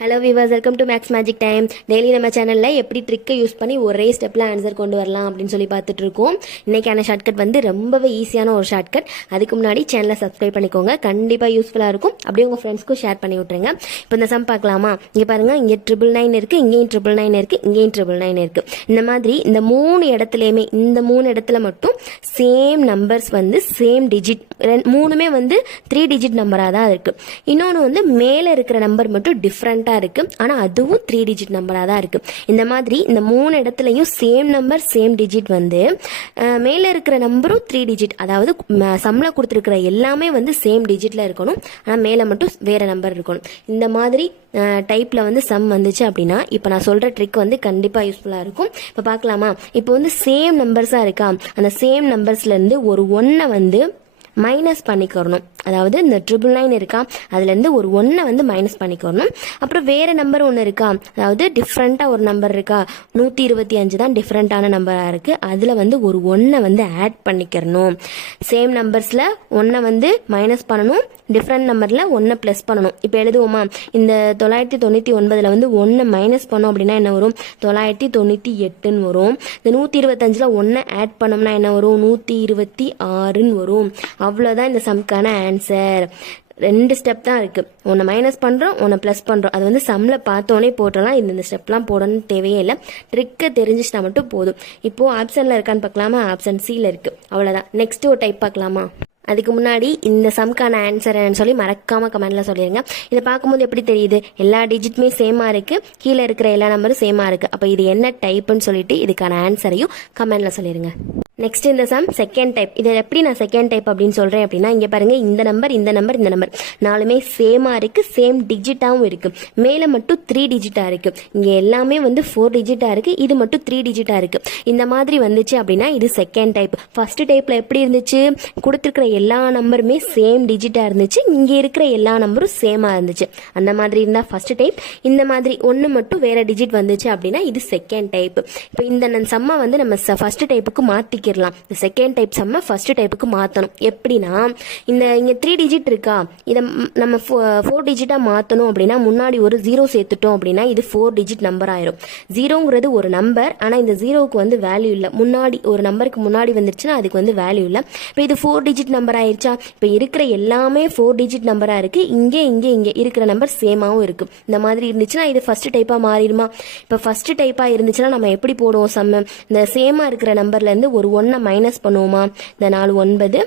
Hello viewers, welcome to Max magic time. Daily நம்ம சேனலில் எப்படி ட்ரிக்கை யூஸ் பண்ணி ஒரே ஸ்டெப்பில் ஆன்சர் கொண்டு வரலாம் அப்படின்னு சொல்லி பார்த்துட்டு இருக்கோம். இன்றைக்கான ஷார்ட்கட் வந்து ரொம்பவே ஈஸியான ஒரு ஷார்ட்கட். அதுக்கு முன்னாடி சேனலை சப்ஸ்கிரைப் பண்ணிக்கோங்க, கண்டிப்பாக யூஸ்ஃபுல்லாக இருக்கும். அப்படியே உங்கள் ஃப்ரெண்ட்ஸ்க்கும் ஷேர் பண்ணி விட்ருங்க. இப்போ இந்த சம் பார்க்கலாமா? இங்கே பாருங்கள், இங்கே 999 இருக்குது, இங்கேயும் 999 இருக்குது, இங்கேயும் 999 இருக்குது. இந்த மாதிரி இந்த மூணு இடத்துல மட்டும் சேம் நம்பர்ஸ் வந்து சேம் டிஜிட், மூணுமே வந்து 3 டிஜிட் நம்பராக தான் இருக்குது. இன்னொன்று வந்து மேலே இருக்கிற நம்பர் மட்டும் டிஃப்ரெண்ட் இருக்கு, ஆனா அதுவும் 3 டிஜிட் நம்பரா தான் இருக்கு. இந்த மாதிரி இந்த மூணு இடத்துலயும் சேம் நம்பர் சேம் டிஜிட் வந்து மேல இருக்கிற நம்பரும் 3 டிஜிட், அதாவது சம்ல கொடுத்துருக்கிற எல்லாமே வந்து சேம் டிஜிட்ல இருக்கணும், ஆனா மேல மட்டும் வேற நம்பர் இருக்கணும். இந்த மாதிரி டைப்ல வந்து சம் வந்துச்சு அப்படின்னா இப்போ நான் சொல்ற ட்ரிக் வந்து கண்டிப்பா யூஸ்ஃபுல்லா இருக்கும். இப்போ பார்க்கலாமா? இப்போ வந்து சேம் நம்பர்ஸா இருக்கா, அந்த சேம் நம்பர்ஸ்ல இருந்து ஒரு 1 வந்து மைனஸ் பண்ணிக்கிறணும். அதாவது இந்த 999 இருக்கா, அதுலேருந்து ஒரு 1 வந்து மைனஸ் பண்ணிக்கிறணும். அப்புறம் வேற நம்பர் ஒன்று இருக்கா, அதாவது டிஃப்ரெண்ட்டாக ஒரு நம்பர் இருக்கா, 125 தான் டிஃப்ரெண்ட்டான நம்பராக இருக்குது, அதில் வந்து ஒரு 1 வந்து ஆட் பண்ணிக்கிறணும். சேம் நம்பர்ஸில் 1 வந்து மைனஸ் பண்ணணும், டிஃப்ரெண்ட் நம்பரில் 1 ப்ளஸ் பண்ணணும். இப்போ எழுதுவோமா? இந்த 999 வந்து 1 மைனஸ் பண்ணோம் அப்படின்னா என்ன வரும்? 998ன்னு வரும். இந்த 125ல் 1 ஆட் பண்ணோம்னா என்ன வரும்? 126ன்னு வரும். அவ்வளோதான் இந்த சம்க்கான ஆன்சர். 2 ஸ்டெப் தான் இருக்கு. ஒன்று மைனஸ் பண்றோம், ஒன்று பிளஸ் பண்றோம். அது வந்து சம்ல பார்த்தோன்னே போட்டோம்லாம், இந்த ஸ்டெப்லாம் போடணும்னு தேவையே இல்லை. ட்ரிக்கை தெரிஞ்சுட்டா மட்டும் போதும். இப்போ ஆப்ஷன்ல இருக்கான்னு பார்க்கலாமா? ஆப்ஷன் சில இருக்கு. அவ்வளோதான். நெக்ஸ்ட் ஒரு டைப் பார்க்கலாமா? அதுக்கு முன்னாடி இந்த சம்க்கான ஆன்சர் சொல்லி மறக்காம கமெண்ட்ல சொல்லிருங்க. இதை பார்க்கும்போது எப்படி தெரியுது? எல்லா டிஜிட்டுமே சேமா இருக்கு, கீழே இருக்கிற எல்லா நம்பரும் சேமா இருக்கு. அப்ப இது என்ன டைப்னு சொல்லிட்டு இதுக்கான ஆன்சரையும் கமெண்ட்ல சொல்லிருங்க. நெக்ஸ்ட் இந்த சம் செகண்ட் டைப். இதை எப்படி நான் செகண்ட் டைப் அப்படின்னு சொல்றேன் அப்படின்னா, இங்க பாருங்க, இந்த நம்பர் நாலுமே சேமா இருக்கு, சேம் டிஜிட்டாவும் இருக்கு. மேல மட்டும் 3 டிஜிட்டா இருக்கு. இங்க எல்லாமே வந்து 4 டிஜிட்டா இருக்கு, இது மட்டும் 3 டிஜிட்டா இருக்கு. இந்த மாதிரி வந்துச்சு அப்படின்னா இது செகண்ட் டைப். ஃபர்ஸ்ட் டைப்ல எப்படி இருந்துச்சு? கொடுத்துருக்கிற எல்லா நம்பருமே சேம் டிஜிட்டா இருந்துச்சு, இங்க இருக்கிற எல்லா நம்பரும் சேமா இருந்துச்சு. அந்த மாதிரி இருந்தா ஃபர்ஸ்ட் டைப். இந்த மாதிரி ஒன்னு மட்டும் வேற டிஜிட் வந்துச்சு அப்படின்னா இது செகண்ட் டைப். இப்போ இந்த சம்மா வந்து நம்ம ஃபர்ஸ்ட் டைப்புக்கு மாத்திக்கலாம். இந்த செகண்ட் டைப் சம்மா ஃபர்ஸ்ட் டைப்புக்கு மாத்தணும். எப்படின்னா, இங்க 3 டிஜிட் இருக்கா, இதை நம்ம 4 டிஜிட்டா மாத்தணும் அப்படின்னா முன்னாடி ஒரு 0 சேர்த்துட்டோம் அப்படின்னா இது 4 டிஜிட் நம்பர் ஆயிரும். 0ங்கிறது ஒரு நம்பர், ஆனா இந்த 0க்கு வந்து வேல்யூ இல்லை. முன்னாடி ஒரு நம்பருக்கு முன்னாடி வந்துருச்சுன்னா அதுக்கு வந்து வேல்யூ இல்லை. இப்போ இது 4 டிஜிட் நம்பர் ஆயிருச்சா? இப்போ இருக்கிற எல்லாமே 4 டிஜிட் நம்பரா இருக்கு. இங்கே இருக்கிற நம்பர் சேமாவும் இருக்கு. இந்த மாதிரி இருந்துச்சுன்னா இது ஃபர்ஸ்ட் டைப்பா மாறிடுமா? இப்போ ஃபர்ஸ்ட் டைப்பா இருந்துச்சுன்னா நம்ம எப்படி போடுவோம் சம்? இந்த சேமா இருக்கிற நம்பர்ல இருந்து ஒரு 1 மைனஸ் பண்ணுவோமா? இந்த 4 9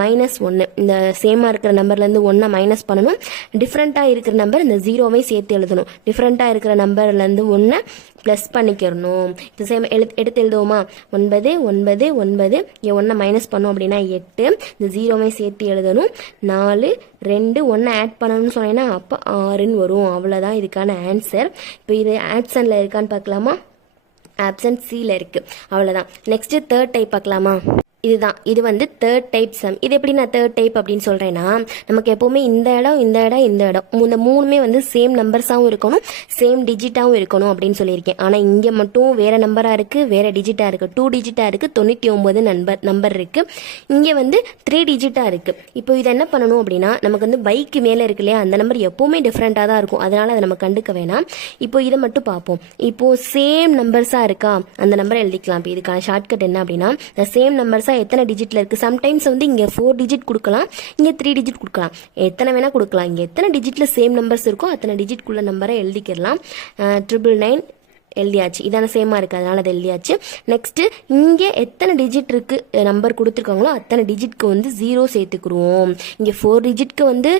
மைனஸ் 1, இந்த சேமா இருக்கிற நம்பர்ல இருந்து 1 மைனஸ் பண்ணணும். டிஃப்ரெண்டா இருக்கிற நம்பர் இந்த 0வை சேர்த்து எழுதணும். டிஃப்ரெண்டா இருக்கிற நம்பர்ல இருந்து 1 பிளஸ் பண்ணிக்கிறணும். இப்போ சேம் எடுத்து எழுதுவோமா? 9 9 9, 1 மைனஸ் பண்ணோம் அப்படின்னா 8, இந்த 0வை சேர்த்து எழுதணும். 4 2 1 ஆட் பண்ணணும்னு சொன்னீங்கன்னா அப்போ 6ன்னு வரும். அவ்வளோதான் இதுக்கான ஆன்சர். இப்போ இது ஆப்ஷன்ல இருக்கான்னு பார்க்கலாமா? ஆப்ஷன் சில இருக்கு. அவ்வளோதான். நெக்ஸ்ட் தேர்ட் டைப் பார்க்கலாமா? இதுதான், இது வந்து தேர்ட் டைப் சம். இது எப்படி நான் தேர்ட் டைப் அப்படின்னு சொல்றேன்னா, நமக்கு எப்பவுமே இந்த இடம் இந்த மூணுமே வந்து சேம் நம்பர்ஸாவும் இருக்கணும், சேம் டிஜிட்டாவும் இருக்கணும் அப்படின்னு சொல்லியிருக்கேன். ஆனா இங்க மட்டும் வேற நம்பரா இருக்கு, வேற டிஜிட்டா இருக்கு. 2 டிஜிட்டா இருக்கு, 99 நம்பர் இருக்கு. இங்க வந்து 3 டிஜிட்டா இருக்கு. இப்போ இதை என்ன பண்ணணும் அப்படின்னா, நமக்கு வந்து பைக்கு மேல இருக்கு இல்லையா, அந்த நம்பர் எப்பவுமே டிஃப்ரெண்டா தான் இருக்கும். அதனால அதை நம்ம கண்டுக்க வேணாம். இப்போ இதை மட்டும் பார்ப்போம். இப்போ சேம் நம்பர்ஸா இருக்கா, அந்த நம்பரை எழுதிக்கலாம். இப்போ இதுக்கான ஷார்ட்கட் என்ன அப்படின்னா, இந்த சேம் நம்பர்ஸா எத்தனை டிஜிட்ல இருக்கு? சம்டைம்ஸ் வந்து இங்க 4 டிஜிட் கொடுக்கலாம், இங்க 3 டிஜிட் கொடுக்கலாம், எத்தனை வேணா கொடுக்கலாம். இங்க எத்தனை டிஜிட்ல சேம் நம்பர்ஸ் இருக்கோ அத்தனை டிஜிட் குள்ள நம்பரை எழுதிக்கலாம். 999 எழுதியாச்சு. இதான சேமா இருக்கு, அதனால அதை எழுதியாச்சு. நெக்ஸ்ட் இங்க எத்தனை டிஜிட் இருக்கு நம்பர் கொடுத்துருக்காங்களோ அத்தனை டிஜிட்க்கு வந்து 0 சேர்த்துக்குருவோம். இங்க 4 டிஜிட்க்கு வந்து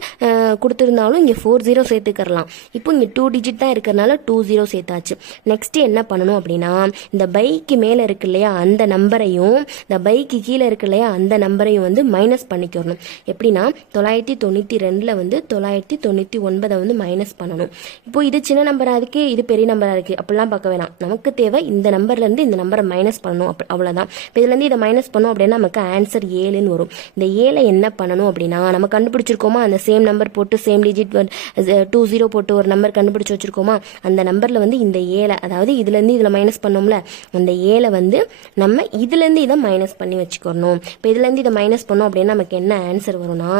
கொடுத்துருந்தாலும் இங்க 4 0 சேர்த்துக்கலாம். இப்போ இங்க 2 டிஜிட் தான் இருக்கிறதுனால 2 0 சேர்த்தாச்சு. நெக்ஸ்ட் என்ன பண்ணணும் அப்படின்னா, இந்த பைக்கு மேல இருக்கு இல்லையா அந்த நம்பரையும், இந்த பைக்கு கீழே இருக்கு இல்லையா அந்த நம்பரையும் வந்து மைனஸ் பண்ணிக்கணும். எப்படின்னா 992ல வந்து 999 வந்து மைனஸ் பண்ணணும். இப்போ இது சின்ன நம்பரா இருக்கு, இது பெரிய நம்பரா இருக்கு, அப்படிலாம் வேணாம். நமக்கு தேவை இந்த நம்பர்ல இருந்து இந்த நம்பரை மைனஸ் பண்ணணும், அவ்வளவுதான். இதுல இருந்து இதை மைனஸ் பண்ணோம் அப்படின்னா நமக்கு ஆன்சர் 7ன்னு வரும். இந்த 7 என்ன பண்ணணும் அப்படின்னா, நம்ம கண்டுபிடிச்சிருக்கோமா அந்த சேம் நம்பர் போட்டு சேம் டிஜிட் 20 போட்டு ஒரு நம்பர் கண்டுபிடிச்சு வச்சிருக்கோமா, அந்த நம்பர்ல வந்து இந்த 7, அதாவது இதுல இருந்து இதுல மைனஸ் பண்ணோம்ல, அந்த 7 வந்து நம்ம இதுல இருந்து இதை மைனஸ் பண்ணி வச்சுக்கணும். இப்போ இதுல இருந்து இதை மைனஸ் பண்ணோம் அப்படின்னா நமக்கு என்ன ஆன்சர் வரும்னா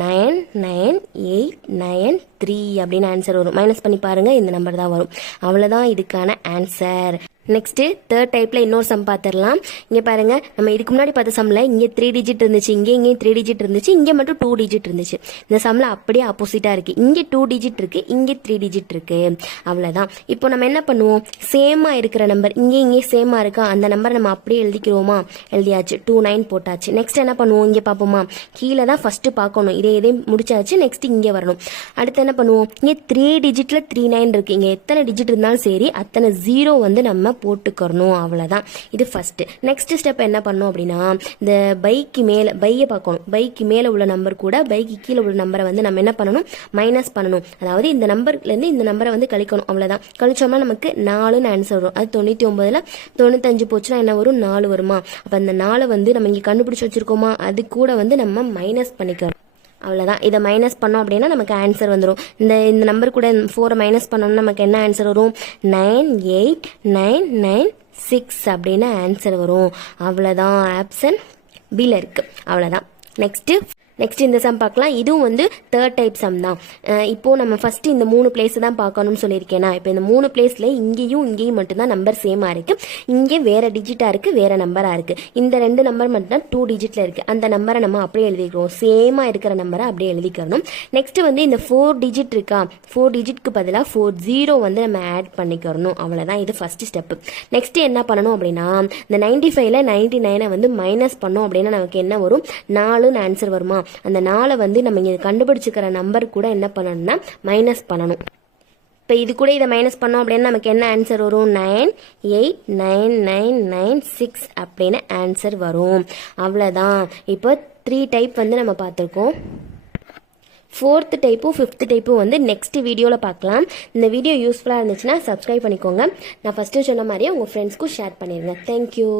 998993 அப்படின்னு ஆன்சர் வரும். மைனஸ் பண்ணி பாருங்க, இந்த நம்பர் தான் வரும். அவ்வளோதான் இதுக்கான ஆன்சர். நெக்ஸ்ட்டு தேர்ட் டைப்பில் இன்னொரு சம் பார்த்துடலாம். இங்கே பாருங்கள், நம்ம இதுக்கு முன்னாடி பார்த்த சம்மில் இங்கே 3 டிஜிட் இருந்துச்சு, இங்கேயும் 3 டிஜிட் இருந்துச்சு, இங்கே மட்டும் 2 டிஜிட் இருந்துச்சு. இந்த சம்மில் அப்படியே ஆப்போசிட்டாக இருக்குது. இங்கே 2 டிஜிட் இருக்குது, இங்கே 3 டிஜிட் இருக்குது. அவ்வளோதான். இப்போ நம்ம என்ன பண்ணுவோம், சேமாக இருக்கிற நம்பர் இங்கே சேமாக இருக்கா, அந்த நம்பரை நம்ம அப்படியே எழுதிக்கிறோமா, எழுதியாச்சு. 29 போட்டாச்சு. நெக்ஸ்ட் என்ன பண்ணுவோம், இங்கே பார்ப்போமா, கீழே தான் ஃபஸ்ட்டு பார்க்கணும். இதே முடிச்சாச்சு. நெக்ஸ்ட் இங்கே வரணும். அடுத்து என்ன பண்ணுவோம், இங்கே 3 டிஜிட்டில் 39 இருக்குது. இங்கே எத்தனை டிஜிட் இருந்தாலும் சரி அத்தனை 0 வந்து நம்ம போட்டுக்கணும். அவ்வளோதான். இது ஃபர்ஸ்ட். நெக்ஸ்ட் ஸ்டெப் என்ன பண்ணணும் அப்படின்னா, இந்த பைக்கு மேலே பையை பார்க்கணும். பைக்கு மேலே உள்ள நம்பர் கூட பைக்கு கீழே உள்ள நம்பரை வந்து நம்ம என்ன பண்ணணும், மைனஸ் பண்ணணும். அதாவது இந்த நம்பர்லேருந்து இந்த நம்பரை வந்து கழிக்கணும். அவ்வளோதான். கழிச்சோம்னா நமக்கு 4ன்னு ஆன்சர் வரும். அது 99ல் 95 போச்சுன்னா என்ன வரும், 4 வருமா. அப்போ அந்த 4 வந்து நம்ம இங்கே கண்டுபிடிச்சி வச்சிருக்கோமா, அது கூட வந்து நம்ம மைனஸ் பண்ணிக்கிறோம். அவ்வளோதான். இதை மைனஸ் பண்ணோம் அப்படின்னா நமக்கு ஆன்சர் வந்துடும். இந்த நம்பர் கூட 4 மைனஸ் பண்ணோம்னா நமக்கு என்ன ஆன்சர் வரும், 98996 அப்படின்னு ஆன்சர் வரும். அவ்வளோதான். ஆப்ஷன் பியில் இருக்குது. அவ்வளோதான். நெக்ஸ்ட் இந்த சம் பார்க்கலாம். இதுவும் வந்து தேர்ட் டைப் சம் தான். இப்போது நம்ம ஃபஸ்ட்டு இந்த 3 பிளேஸை தான் பார்க்கணும்னு சொல்லியிருக்கேன்னா, இப்போ இந்த 3 பிளேஸில் இங்கேயும் மட்டும்தான் நம்பர் சேமாக இருக்குது. இங்கே வேறு டிஜிட்டாக இருக்குது, வேறு நம்பராக இருக்குது. இந்த 2 நம்பர் மட்டும்தான் 2 டிஜிட்டில் இருக்குது. அந்த நம்பரை நம்ம அப்படியே எழுதிக்கிறோம். சேமாக இருக்கிற நம்பரை அப்படியே எழுதிக்கணும். நெக்ஸ்ட்டு வந்து இந்த 4 டிஜிட் இருக்கா, 4 டிஜிட்க்கு பதிலாக 40 வந்து நம்ம ஆட் பண்ணிக்கிறணும். அவ்வளோதான். இது ஃபஸ்ட்டு ஸ்டெப்பு. நெக்ஸ்ட்டு என்ன பண்ணணும் அப்படின்னா, இந்த 95ல் 99 வந்து மைனஸ் பண்ணோம் அப்படின்னா நமக்கு என்ன வரும், 4ன்னு ஆன்சர் வருமா. அந்த 4 வந்து நம்ம இங்கே கண்டுபிடிச்சிக்கிற நம்பர் கூட என்ன பண்ணணும்னா மைனஸ் பண்ணணும். இப்போ இது கூட இதை மைனஸ் பண்ணோம் அப்படின்னா நமக்கு என்ன ஆன்சர் வரும், 98996 அப்படின்னு ஆன்சர் வரும். அவ்வளோதான். இப்போ 3 டைப் வந்து நம்ம பார்த்துருக்கோம். 4th டைப்பும் 5th டைப்பும் வந்து நெக்ஸ்ட் வீடியோவில் பார்க்கலாம். இந்த வீடியோ யூஸ்ஃபுல்லாக இருந்துச்சுன்னா சப்ஸ்கிரைப் பண்ணிக்கோங்க. நான் ஃபஸ்ட்டு சொன்ன மாதிரியே உங்கள் ஃப்ரெண்ட்ஸ்க்கும் ஷேர் பண்ணிடுங்க. தேங்க்யூ.